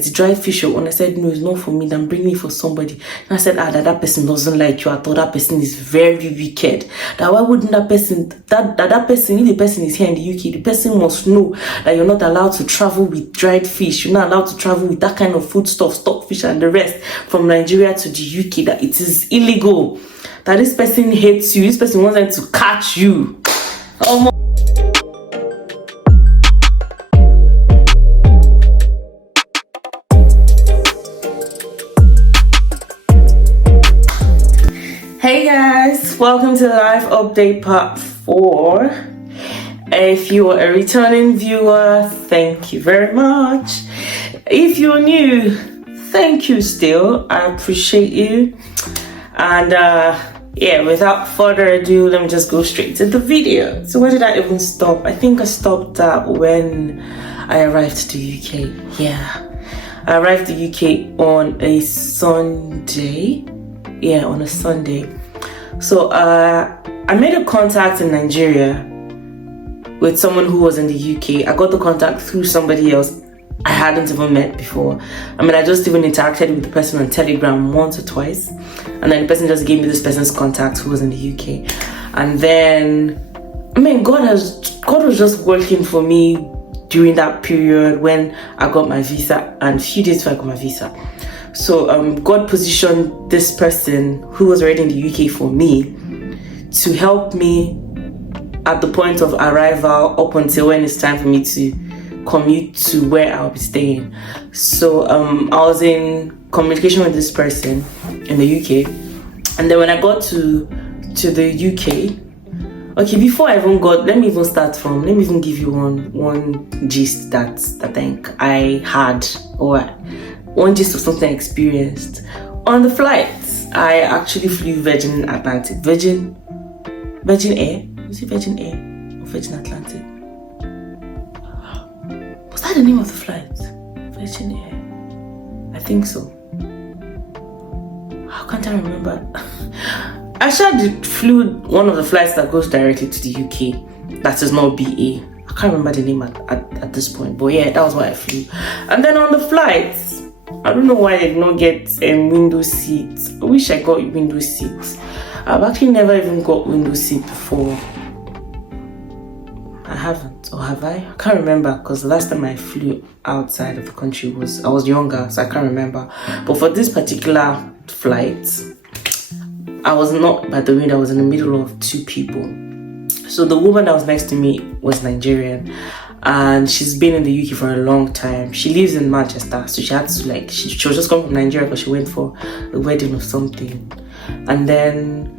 it's the dried fish. And I said, no, it's not for me. Then bring me for somebody. And I said, that person doesn't like you. I thought that person is very wicked. That why wouldn't that person, that person, if the person is here in the UK, the person must know that you're not allowed to travel with dried fish. You're not allowed to travel with that kind of food stuff, stockfish and the rest from Nigeria to the UK, that it is illegal. That this person hates you. This person wants them to catch you. Oh my. Hey guys, welcome to Life Update Part 4. If you are a returning viewer, thank you very much. If you're new, thank you still. I appreciate you. And yeah, without further ado, let me just go straight to the video. So where did I even stop? I think I stopped at when I arrived to the UK. Yeah, I arrived to the UK on a Sunday. Yeah, on a Sunday. So I made a contact in Nigeria with someone who was in the UK. I got the contact through somebody else I hadn't even met before. I mean, I just even interacted with the person on Telegram once or twice, and then the person just gave me this person's contact who was in the UK. And then, I mean, God was just working for me during that period when I got my visa, and a few days before I got my visa. So God positioned this person who was already in the UK for me to help me at the point of arrival up until when it's time for me to commute to where I'll be staying. So I was in communication with this person in the UK, and then when I got to the UK, okay, before I even got, let me even give you one gist that I think I had, or one gist of something I experienced on the flight. I actually flew Virgin Atlantic, Virgin Air. Was it Virgin Air or Virgin Atlantic? Was that the name of the flight? Virgin Air, I think so. How can't I remember? I actually flew one of the flights that goes directly to the UK. That is not BA. I can't remember the name at this point, but yeah, that was what I flew. And then on the flights, I don't know why I did not get window seats. I wish I got window seats. I've actually never even got window seat before. I haven't, or have I? I can't remember, because the last time I flew outside of the country I was younger, so I can't remember. But for this particular flight, I was not by the window. I was in the middle of two people. So the woman that was next to me was Nigerian, and she's been in the UK for a long time. She lives in Manchester, so she had to she was just coming from Nigeria because she went for a wedding or something. And then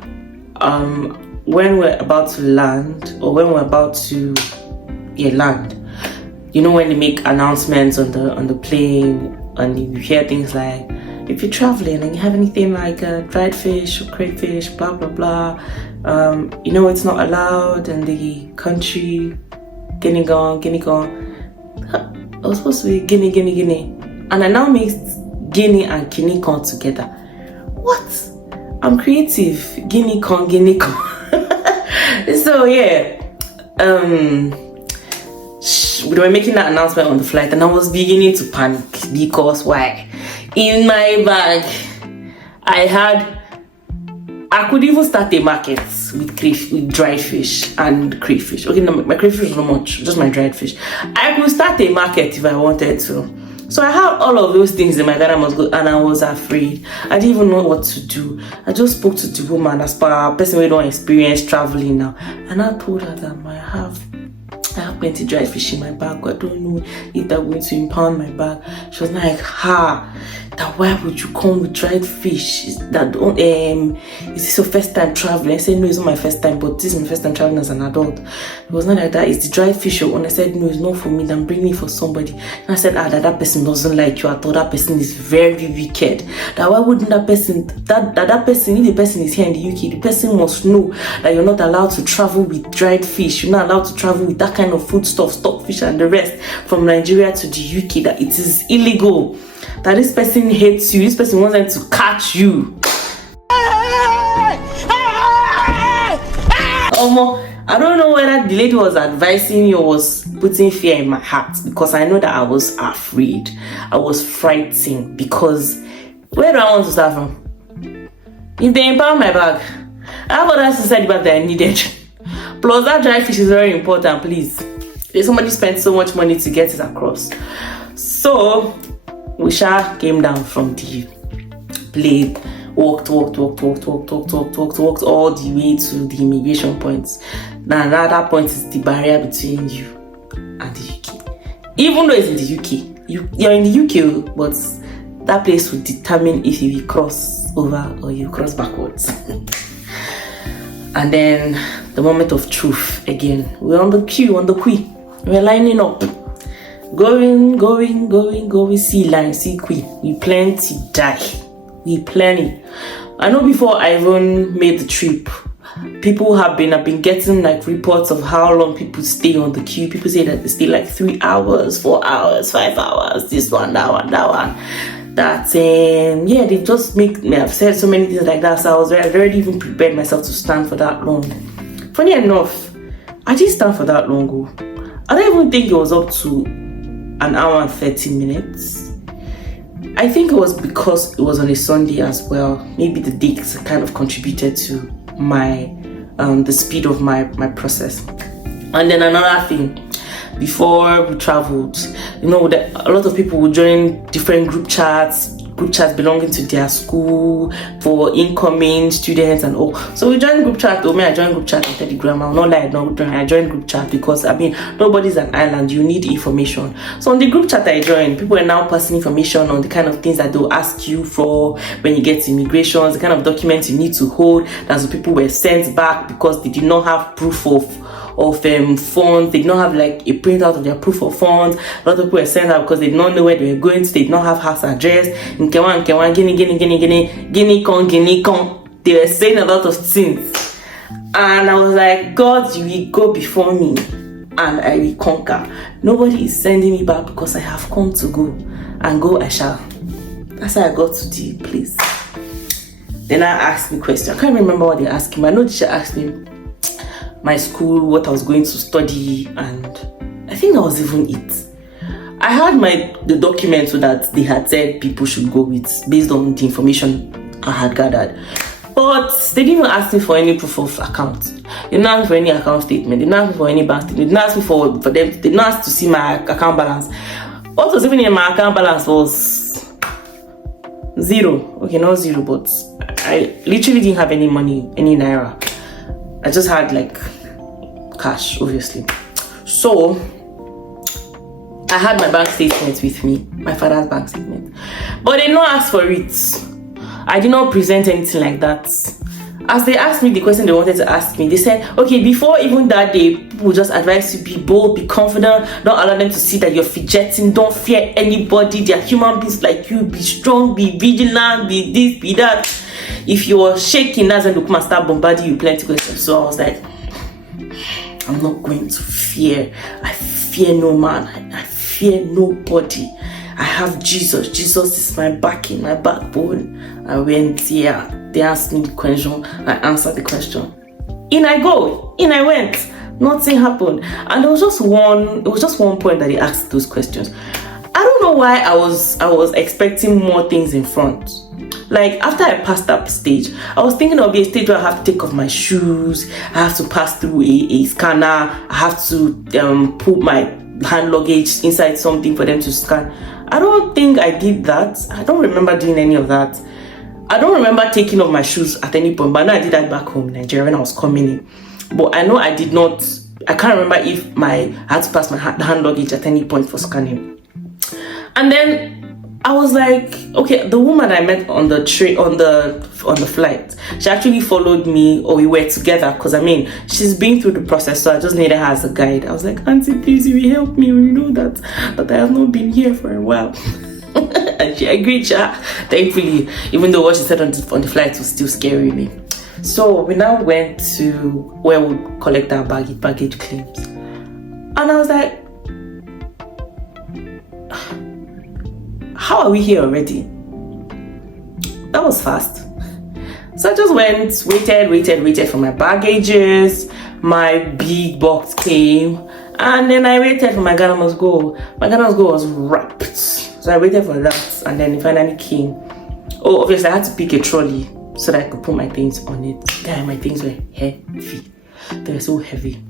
when we're about to land, or when we're about to land, you know, when they make announcements on the plane, and you hear things like, if you're traveling and you have anything like dried fish or crayfish, blah blah blah, you know, it's not allowed in the country. Guinea gone. I was supposed to be Guinea, and I now mixed Guinea and Guinea corn together. What? I'm creative. Guinea corn. So yeah, we were making that announcement on the flight, and I was beginning to panic because why? In my bag, I could even start a market with dried fish and crayfish. Okay, no, my crayfish was not much, just my dried fish. I could start a market if I wanted to. So I had all of those things in my Ghana must go, and I was afraid. I didn't even know what to do. I just spoke to the woman, as per a person who don't experience traveling now, and I told her that I have plenty dried fish in my bag. I don't know if they're going to impound my bag. She was like, that why would you come with dried fish? Is this your first time traveling? I said, no, it's not my first time, but this is my first time traveling as an adult. It was not like that. It's the dried fish. And I said, no, it's not for me. Then bring me for somebody. And I said, that person doesn't like you. I thought that person is very wicked. That why wouldn't that person, that person, if the person is here in the UK, the person must know that you're not allowed to travel with dried fish. You're not allowed to travel with that kind of food stuff, stockfish and the rest from Nigeria to the UK, that it is illegal. That this person hates you. This person wants them to catch I don't know whether the lady was advising me or was putting fear in my heart, because I know that I was afraid. I was frightened, because where do I want to start from? If they impound my bag, I have others inside the bag that I needed. Plus that dry fish is very important, please. If somebody spent so much money to get it across. So we came down from the plane, walked all the way to the immigration points. Now that point is the barrier between you and the UK. Even though it's in the UK, you're in the UK, but that place will determine if you will cross over or you cross backwards. And then the moment of truth again. We're on the queue, we're lining up. Going, see line, see queue. We plenty die. We plenty. I know before I even made the trip, I've been getting like reports of how long people stay on the queue. People say that they stay like 3 hours, 4 hours, 5 hours, this one, that one. They just make me. I've said so many things like that, so I was already even prepared myself to stand for that long. Funny enough, I didn't stand for that long. I don't even think it was up to an hour and 30 minutes. I think it was because it was on a Sunday as well. Maybe the dates kind of contributed to my the speed of my process. And then another thing, before we traveled, that a lot of people would join different group chats belonging to their school for incoming students and all. So we joined group chat. I joined group chat on Telegram. I'll not lie, I joined group chat because nobody's an island. You need information. So on the group chat I joined, people are now passing information on the kind of things that they'll ask you for when you get to immigration, the kind of documents you need to hold. That's what people were sent back because they did not have proof of funds. They did not have like a printout of their proof of funds. A lot of people were sent out because they did not know where they were going to. They did not have house address. Guinea Con. They were saying a lot of things, and I was like, God, you will go before me and I will conquer. Nobody is sending me back because I have come to go, and go I shall. That's how I got to the place. Then I asked me questions. I can't remember what they asked me. I know the teacher asked me my school, what I was going to study, and I think that was even it. I had the documents that they had said people should go with based on the information I had gathered. But they didn't even ask me for any proof of account. They didn't ask me for any account statement. They didn't ask me for any bank statement. They didn't ask me for them. They didn't ask to see my account balance. What was even in my account balance was zero. Okay, not zero, but I literally didn't have any money, any naira. I just had like cash, obviously. So I had my bank statement with me, my father's bank statement, but they did not ask for it. I did not present anything like that. As they asked me the question they wanted to ask me, they said, okay, before even that day, people just advise you be bold, be confident, don't allow them to see that you're fidgeting, don't fear anybody, they're human beings like you, be strong, be vigilant, be this, be that. If you're shaking, that's when they come and start bombarding you plenty questions. So I was like, I'm not going to fear. I fear no man. I fear nobody. I have Jesus. Jesus is my backing, my backbone. I went here. They asked me the question. I answered the question. In I go. In I went. Nothing happened. And it was just one point that they asked those questions. I don't know why I was expecting more things in front. Like after I passed that stage, I was thinking of a stage where I have to take off my shoes, I have to pass through a scanner, I have to put my hand luggage inside something for them to scan. I don't think I did that. I don't remember doing any of that. I don't remember taking off my shoes at any point, but I know I did that back home in Nigeria when I was coming in. But I know I did not. I can't remember if I had to pass my hand luggage at any point for scanning. And then I was like, okay, the woman I met on the train, on the flight, she actually followed me, or we were together, because she's been through the process, so I just needed her as a guide. I was like, Auntie, please, you will help me. You know that I have not been here for a while. And she agreed, thankfully, even though what she said on the flight was still scaring me. So we now went to where we collect our baggage claims. And I was like, how are we here already? That was fast. So I just went, waited for my baggages, my big box came, and then I waited for my Ghana must go. My Ghana must go was wrapped, so I waited for that, and then it finally came. Oh, obviously I had to pick a trolley so that I could put my things on it. Guy, my things were heavy. They were so heavy.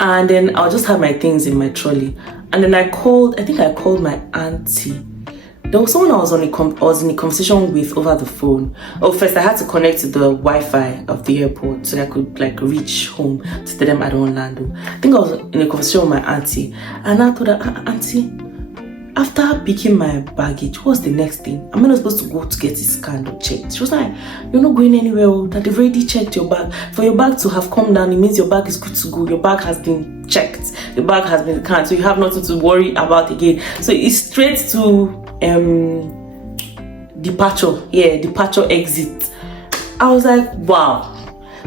And then I'll just have my things in my trolley. And then I called my auntie. There was someone I was in a conversation with over the phone. Oh, first I had to connect to the Wi-Fi of the airport so that I could like reach home to tell them I don't land. I think I was in a conversation with my auntie, and I told her, Auntie, after picking my baggage, what's the next thing? I'm not supposed to go to get it scanned or checked. She was like, you're not going anywhere. That they've already checked your bag. For your bag to have come down, it means your bag is good to go. Your bag has been checked. Your bag has been scanned, so you have nothing to worry about again. So it's straight to departure exit. I was like, wow.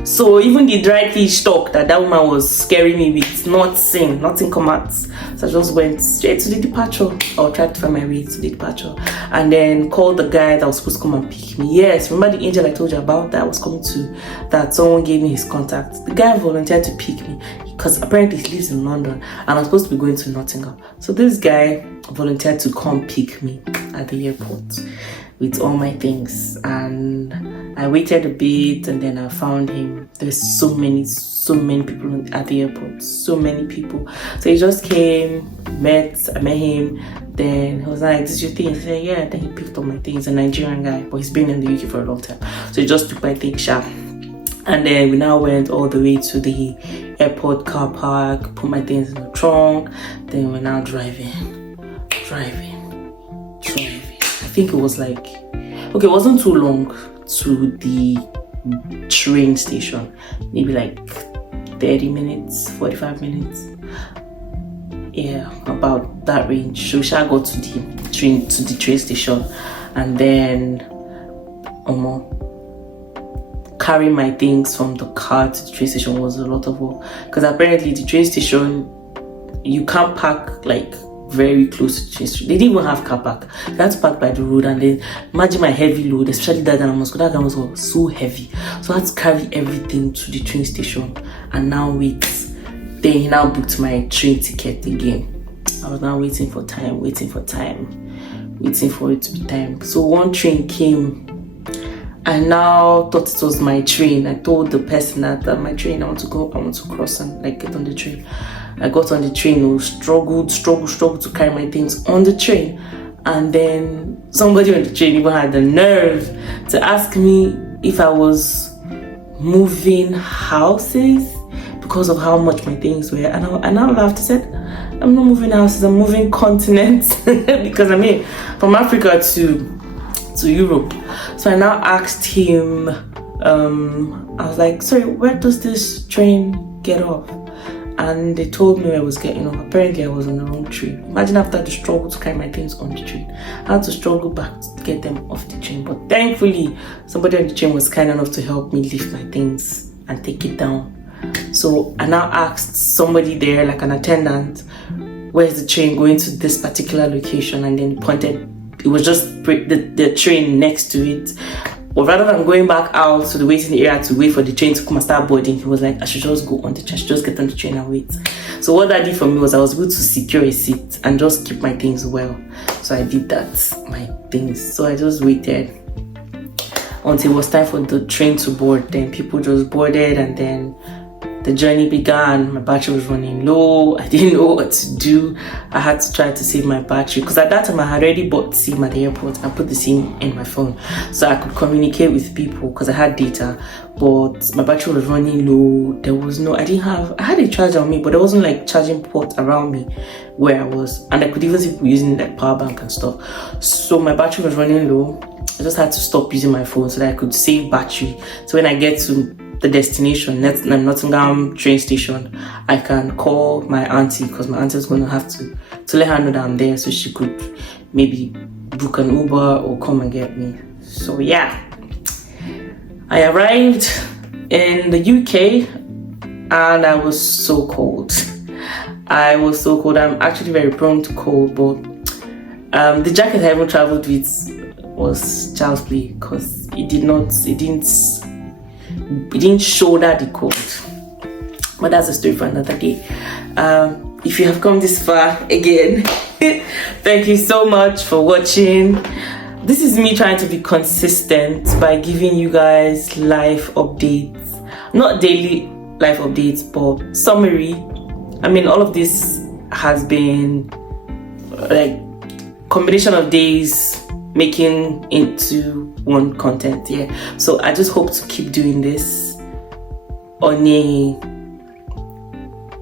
So even the dry fish talk that woman was scaring me with, nothing come out. So I just went straight to the departure. I'll try to find my way to the departure, and then called the guy that was supposed to come and pick me. Yes, remember the angel I told you about that I was coming to, that someone gave me his contact. The guy volunteered to pick me because apparently he lives in London and I'm supposed to be going to Nottingham. So this guy volunteered to come pick me at the airport with all my things, and I waited a bit, and then I found him. There's so many people at the airport, so many people. So he just came, I met him, then he was like, this is your thing? I said, yeah. Then he picked up my things, a Nigerian guy, but he's been in the UK for a long time. So he just took my things sharp. And then we now went all the way to the airport car park, put my things in the trunk, then we're now driving. I think it was like, okay, it wasn't too long to the train station, maybe like 30 minutes, 45 minutes. Yeah, about that range. So we shall go to the train station, and then carrying my things from the car to the train station was a lot of work, because apparently the train station, you can't park like very close to the train station. They didn't even have car park. They had to park by the road, and then imagine my heavy load, especially that Ghana was so heavy. So I had to carry everything to the train station and now wait. Then he now booked my train ticket again. I was now waiting for it to be time. So one train came. I now thought it was my train. I told the person that my train, I want to cross and like get on the train. I got on the train, struggled to carry my things on the train. And then somebody on the train even had the nerve to ask me if I was moving houses because of how much my things were. And I laughed. I said, I'm not moving houses, I'm moving continents. Because I mean, from Africa to Europe. So I now asked him, I was like, sorry, where does this train get off? And they told me where I was getting off. Apparently I was on the wrong train. Imagine after the struggle to carry my things on the train, I had to struggle back to get them off the train. But thankfully, somebody on the train was kind enough to help me lift my things and take it down. So I now asked somebody there, like an attendant, where's the train going to this particular location? And then pointed, it was just the train next to it. But rather than going back out to the waiting area to wait for the train to come and start boarding, he was like, I should just go on the train, I should just get on the train and wait. So what that did for me was I was able to secure a seat and just keep my things well. So I did that, my things. So I just waited until it was time for the train to board. Then people just boarded, and then the journey began. My battery was running low. I didn't know what to do. I had to try to save my battery, because at that time I had already bought SIM at the airport. I put the SIM in my phone so I could communicate with people, because I had data, but my battery was running low. I had a charger on me, but there wasn't like charging port around me where I was, and I could even see people using like power bank and stuff. So my battery was running low. I just had to stop using my phone so that I could save battery. So when I get to the destination, Nottingham train station, I can call my auntie, because my auntie is going to have to let her know that I'm there, so she could maybe book an Uber or come and get me. So yeah, I arrived in the UK and I was so cold. I'm actually very prone to cold, but the jacket I even traveled with was child's play, because it didn't shoulder the cold. but that's a story for another day. If you have come this far again, thank you so much for watching. This is me trying to be consistent by giving you guys life updates, not daily life updates, but summary. I mean, all of this has been like combination of days making into one content. Yeah, so I just hope to keep doing this on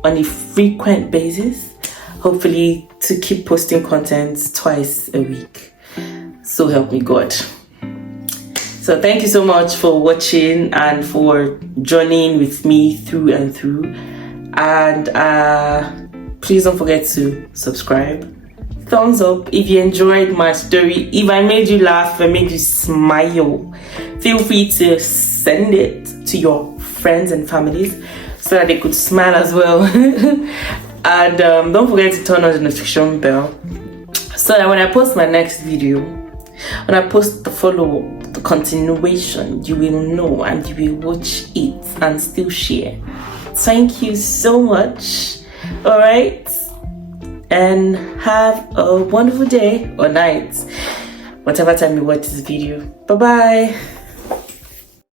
a frequent basis, hopefully to keep posting content twice a week. So help me God. So thank you so much for watching and for joining with me through and through. And please don't forget to subscribe. Thumbs up if you enjoyed my story. If I made you laugh, if I made you smile, feel free to send it to your friends and families so that they could smile as well. And don't forget to turn on the notification bell so that when I post my next video, when I post the follow-up, the continuation, you will know and you will watch it and still share. Thank you so much. All right, and have a wonderful day or night, whatever time you watch this video. Bye bye.